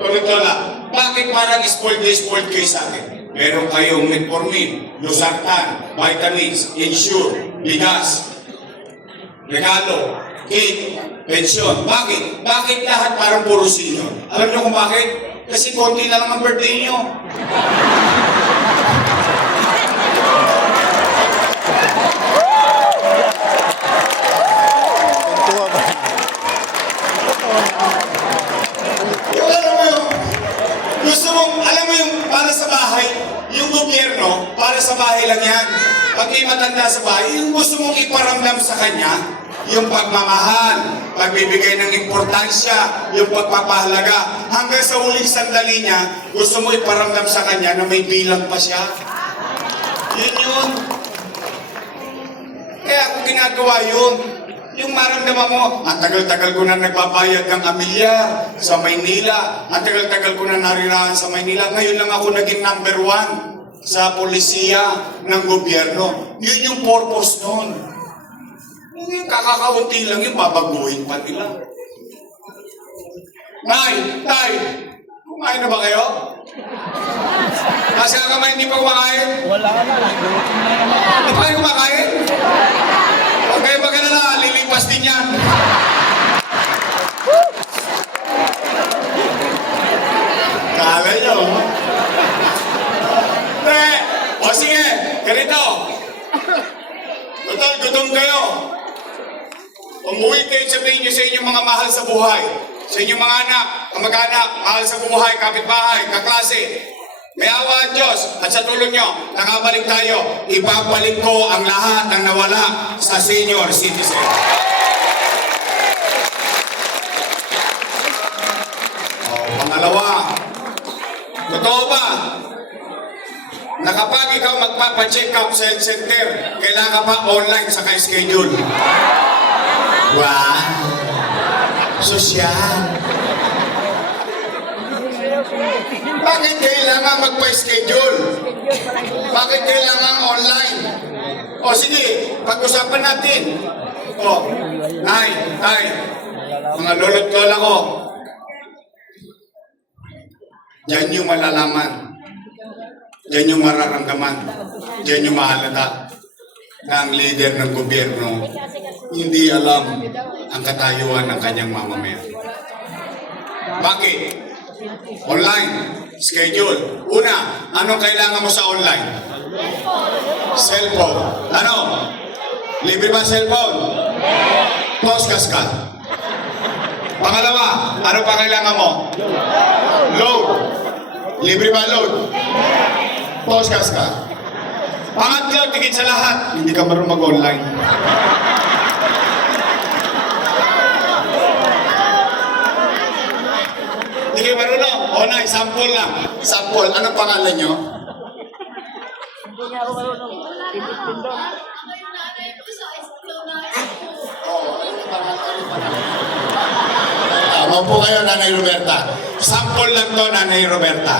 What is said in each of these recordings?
Lola, bakit parang spoiled kayo sa akin? Meron kayong metformin, losartan, vitamins, insure, bigas, regalo, cake, pensyon. Bakit? Bakit lahat parang puro senior? Alam niyo kung bakit? Kasi konti na lang ang birthday niyo. Alam mo yung para sa bahay, yung gobyerno, para sa bahay lang yan. Pag may matanda sa bahay, yung gusto mong iparamdam sa kanya, yung pagmamahal, pagbibigay ng importansya, yung pagpapahalaga. Hanggang sa huling sandali niya, gusto mo iparamdam sa kanya na may bilang pa siya. Yun. Kaya ako ginagawa yun. Yung maramdaman mo, ang tagal-tagal ko na nagbabayad ng amilyar sa Maynila. Ang tagal-tagal ko na narirahan sa Maynila. Ngayon lang ako naging number 1 sa polisiya ng gobyerno. Yun yung purpose nun. Yung kakakaunti lang yung babaguhin pa nila. Tay, kumain na ba kayo? Kasi ang kamay hindi pa kumakain? Wala ka na. Hindi pa kayo kumakain? Huwag kayo mag-alala, lilipas din yan. Kala nyo. O sige, ganito. Gutom kayo. Umuwi kayo, sabihin nyo sa inyong mga mahal sa buhay. Sa inyong mga anak, kamag-anak, mahal sa buhay, kapitbahay, kaklase. May awa ang Diyos at sa tulong nyo, nakabalik tayo. Ibabalik ko ang lahat ng nawala sa senior citizen. Pangalawa, totoo ba na kapag ikaw magpapacheck up sa health center, kailangan ka pa online sa schedule? Wow! Sosyal! Bakit kailangan magpa-schedule? Bakit kailangan online? O sige, pag-usapan natin. O, Nay, mga lolo't lola ko, yan yung malalaman. Yan yung mararamdaman. Yan yung mahalata na ang leader ng gobyerno hindi alam ang katayuan ng kanyang mamamayan. Bakit? Online, schedule. Una, anong kailangan mo sa online? Cellphone. Ano? Libre ba cellphone? Postgas ka. Pangalawa, ano pa kailangan mo? Load. Libre ba load? Postgas ka. Pangatlo, tigit sa lahat, hindi ka marunong mag-online. Hindi kayo marunong? O na, sample lang. Sample. Anong pangalan nyo? Hindi niya ako marunong. Pindong. Maupo kayo, Nanay Roberta. Sample lang to, Nanay Roberta.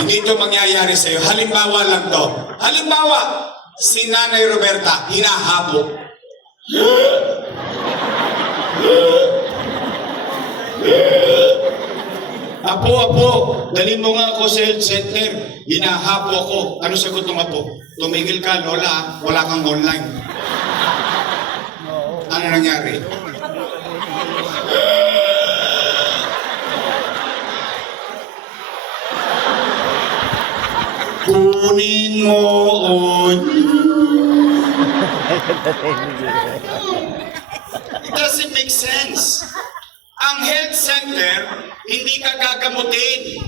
Hindi ito mangyayari sa'yo. Halimbawa lang to. Halimbawa, si Nanay Roberta, hinahabok. Apo, dalhin mo nga ako sa health center. Hinahapo ako. Ano sagot ng apo? Tumigil ka, Lola. Wala kang online. Ano nangyari? Kunin mo on. It doesn't make sense. Ang health center, hindi ka gagamutin.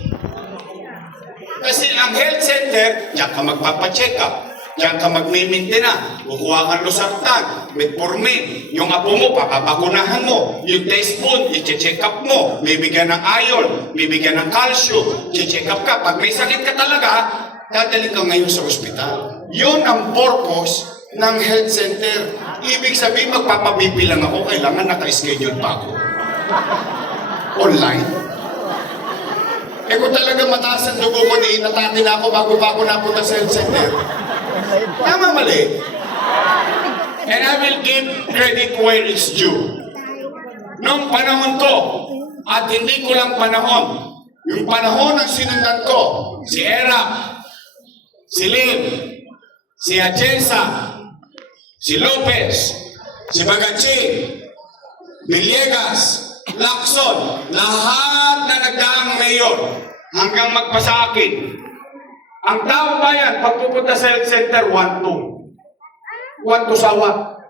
Kasi ang health center, diyan ka magpapacheck up. Diyan ka magmimintena. Kukuha kang losartan, metformin. Yung apo mo, papabakunahan mo. Yung test food, i-check up mo. Bibigyan ng iron, bibigyan ng calcium. I-check up ka. Pag may sakit ka talaga, dadalhin ka ngayon sa ospital. Yun ang purpose ng health center. Ibig sabihin, magpapabibi lang ako. Kailangan naka-schedule pa ako. Online. Eh kung talaga mataas ang dugo ko, inatake na ako bago pa ako napunta sa health center. Tama, mali. And I will give credit where it's due. Noong panahon ko, at hindi ko lang panahon, Yung panahon ng sinundan ko, si Era, si Lim, si Atienza, si Lopez, si Bagachi, Villegas, Lacson, lahat na nagdaang mayor hanggang magpasa akin. Ang taong bayan, pagpupunta sa health center, 1-2. 1-2 sawa.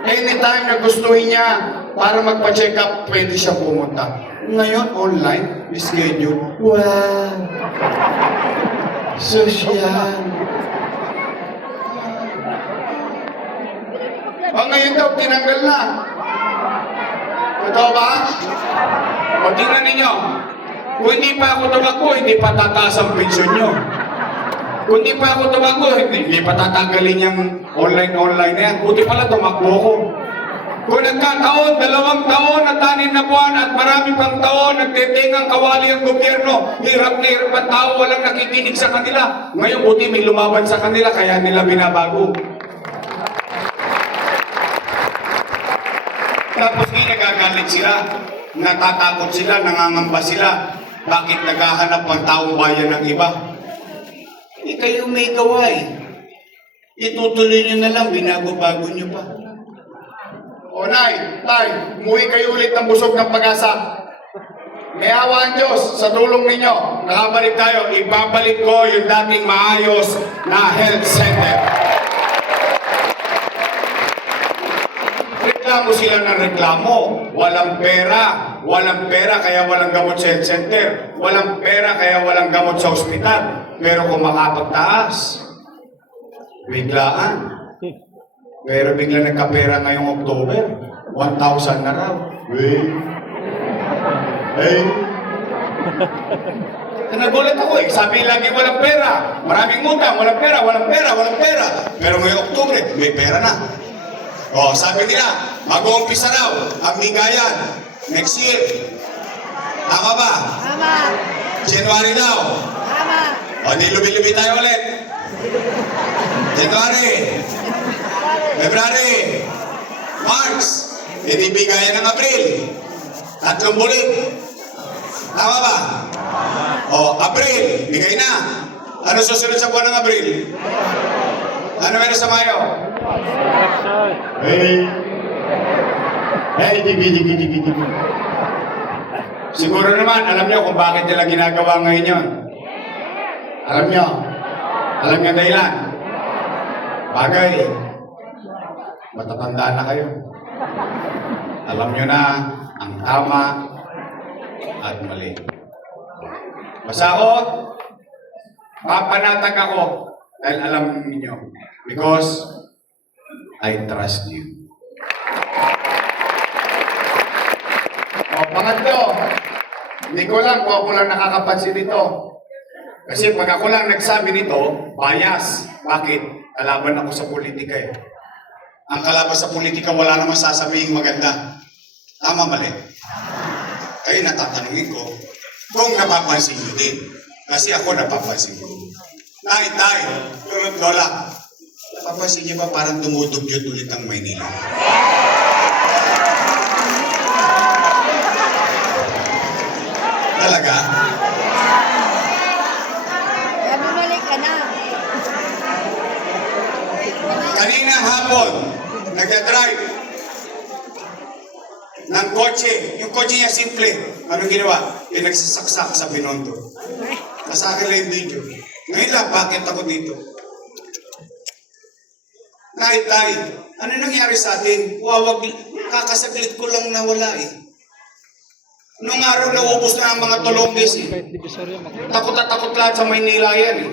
Anytime na gustuhin niya para magpa-check up, pwede siya pumunta. Ngayon, online, schedule. Wow! Social. Ngayon daw, tinanggal na. Totoo ba? O tingnan ninyo, kung hindi pa ako tumakbo, hindi pa tataas ang pensyon nyo. Kung hindi pa ako tumakbo, hindi pa tatanggalin yung online na yan. Buti pala tumakbo ko. Kung nagkataon, 2 taon at 6 na buwan at marami pang taon, nagtitingang kawali ang gobyerno, hirap na hirap ang tao, walang nakikinig sa kanila. Ngayon, buti may lumaban sa kanila, kaya nila binabago. Tapos nagagalit sila, natatakot sila, nangangamba sila. Bakit naghahanap ang taong bayan ng iba? Kayo may gawa eh. Itutuloy nyo na lang, binago-bago nyo pa. O Nay, Tay, umuwi kayo ulit ng busog ng pag-asa. May awa ang Diyos sa tulong ninyo. Nakabalik tayo, ibabalik ko yung dating maayos na health center. Reklamo sila ng reklamo. Walang pera kaya walang gamot sa health center. Walang pera kaya walang gamot sa ospital. Pero kung makapagtaas, biglaan. Pero bigla nagkapera ngayong October, 1,000 na raw. Nagulat ako eh. Sabi lagi walang pera. Maraming utang, walang pera. Pero ngayong October, may pera na. O, sabi nila, mag-uumpisa raw ang bigayan next year. Tama ba? Tama. January daw. Tama. O, di lubi-lubi tayo ulit. January. February. March. Hindi bigayan ng April. 3 bulit. Tama ba? O, April. Bigay na. Ano susunod sa buwan ng April? Ano meron sa Mayo? Dibi. Siguro naman, alam niyo kung bakit nila ginagawa ngayon yun. Alam niyo dahilan. Bagay. Matatanda na kayo. Alam niyo na ang tama at mali. Basta ako, papanatag ako dahil alam niyo. Because I trust you. O, pangatlo, hindi ko lang kung ako lang nakakapansin nito. Kasi pag ako lang nagsabi nito, bias. Bakit? Kalaban ako sa politika eh. Ang kalaban sa politika, wala namang sasabihin maganda. Tama, mali. Kayo natatanungin ko kung napapansin nyo din. Kasi ako napapansin ko. Tay, lolo't lola, napapansin nyo ba parang dumudugyot ulit ang Maynila? Talaga? Kaya bumalik ka na. Kaninang hapon, nagdadrive ng kotse. Yung kotse niya simple. Anong ginawa? Pinagsasaksak sa Binondo. Nasa akin lang yung video. Ngayon lang, bakit ako dito? Tay, ano nangyari sa atin? Kakasaglit ko lang nawala eh. Nung araw naubos na ang mga tulongges eh. Takot na takot lahat sa Maynila yan eh.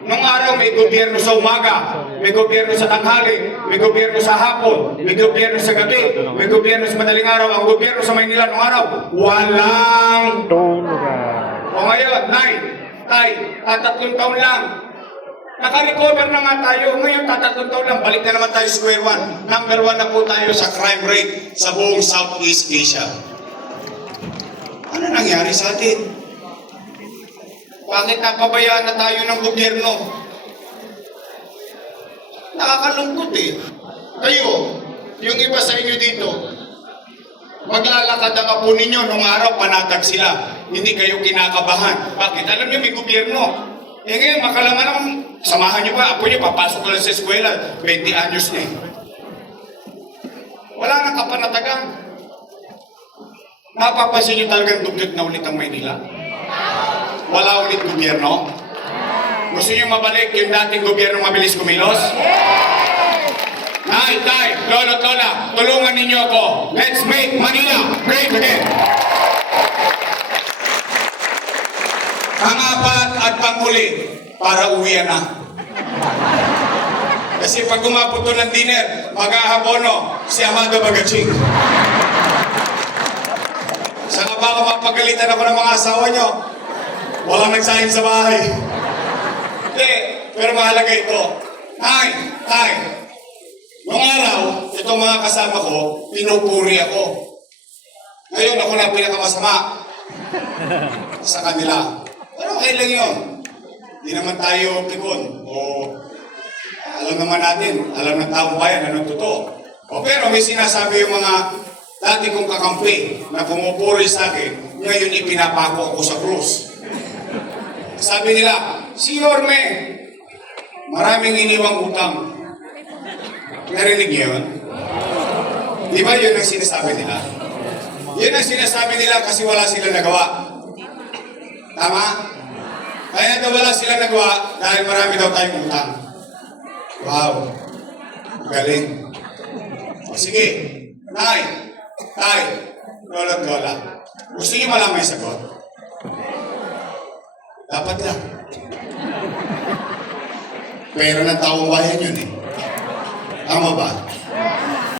Nung araw may gobyerno sa umaga, may gobyerno sa tanghali, may gobyerno sa hapon, may gobyerno sa gabi, may gobyerno sa madaling araw. Ang gobyerno sa Maynila nung araw, walang tulong. O ngayon, Tay, 3 taon lang. Naka-recover na nga tayo. Ngayon, 3 taon lang. Balik na naman tayo square one. Number 1 na po tayo sa crime rate sa buong Southeast Asia. Ano nangyari sa atin? Bakit napabayaan na tayo ng gobyerno? Nakakalungkot eh. Kayo, yung iba sa inyo dito, maglalakad ang apo ninyo nung araw panatag sila. Hindi kayo kinakabahan. Bakit? Alam niyo may gobyerno. Eh ngayon, makalaman naman, samahan niyo pa, apo niyo, papasok lang sa eskwela, 20 anyos na eh. Wala nang kapanatagan. Napapansin niyo talagang dugyot na ulit ang Maynila? Wala ulit gobyerno? Gusto niyo mabalik yung dating gobyerno mabilis kumilos? Nay, tay, lolo, lola, tulungan ninyo ako. Let's make Manila great again. Pangapat at panghuli, para uwian na. Kasi pag umabot to ng dinner, mag-ahabono si Amado Bagaching. Saka baka mapagalitan ako ng mga asawa nyo. Walang nagsahin sa bahay. Hindi, pero mahalaga ito. Tay, noong araw, itong mga kasama ko, pinupuri ako. Ngayon, ako na pinakamasama sa kanila. Pero okay lang yun. Hindi naman tayo pikon. O alam naman natin, alam ng taong bayan, anong totoo. O pero may sinasabi yung mga dati kong kakampi na pumupuri sa akin, ngayon ipinapako ako sa krus. Sabi nila, si Yorme, maraming iniwang utang. Narinig niyo yun? Di ba yun ang sinasabi nila? Yun ang sinasabi nila kasi wala sila nagawa. Tama? Kaya daw wala sila nagawa dahil marami daw tayong utang. Wow. Galing. O sige. Tay, lola. Gusto niyo malaman yung sagot? Dapat lang. Pero ng taong bayan yun eh. Tama ba?